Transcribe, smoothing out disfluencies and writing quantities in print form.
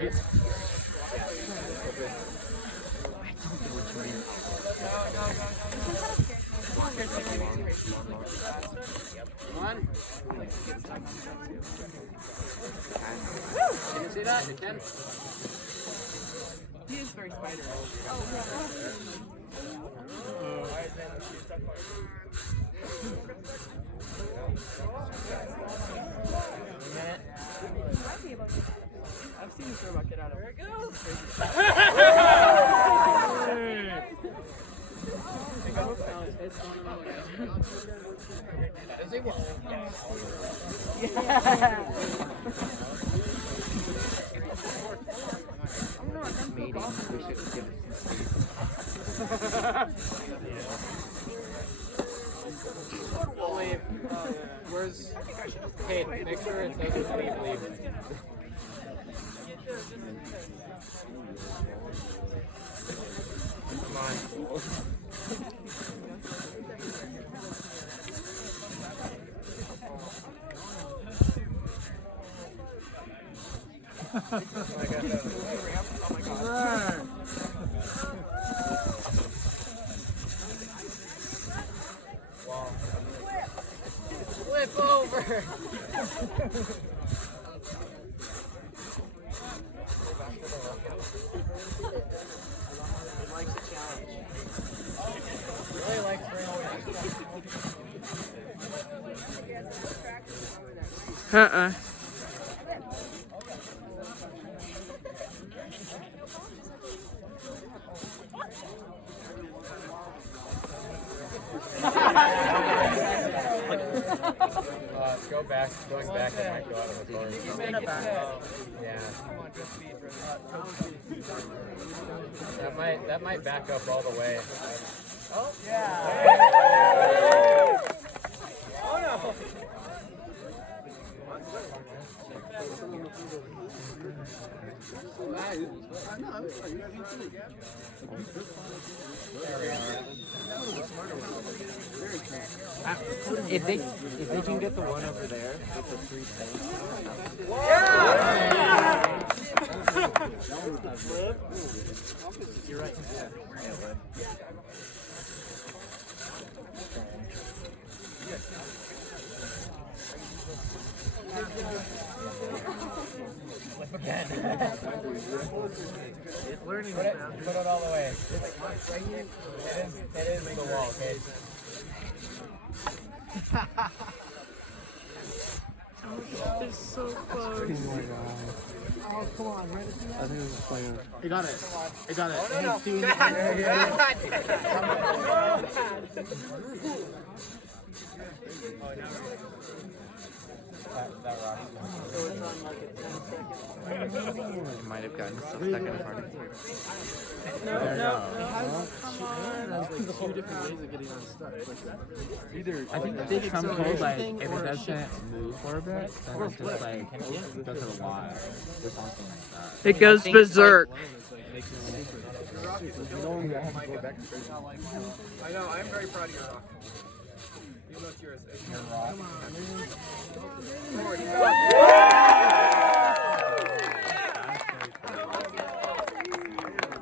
One. Can you see that? You can. He is very spider. I've seen you throw a bucket out of it. There it goes. Is he one? Yeah. Meeting. We should give it some We'll leave. Where's Kate? Make sure it doesn't leave. Come on. Flip over! He likes the challenge. Really likes Uh-uh. Going back, it might go out of the course. Yeah. That might back up all the way. Oh yeah. Oh no. If they can get the one over there with the 3 things. Yeah! You're right. Flip again. It's learning. Put it all the way. It is the wall, okay? It's so close. Oh, come on, right at the end. I think it was a player. He got it. He got it. Oh, no. He's doing That rock. So it's on like a 10 second. You might have gotten stuck in a party. No. Come on. There's like 2 different ways of getting unstuck. Either I think they some code like if it doesn't move for a bit, then it just like goes to the wall or something like that. It goes berserk. I know, I'm very proud of your rock. Even though it's yours. Your rock. Come on, man.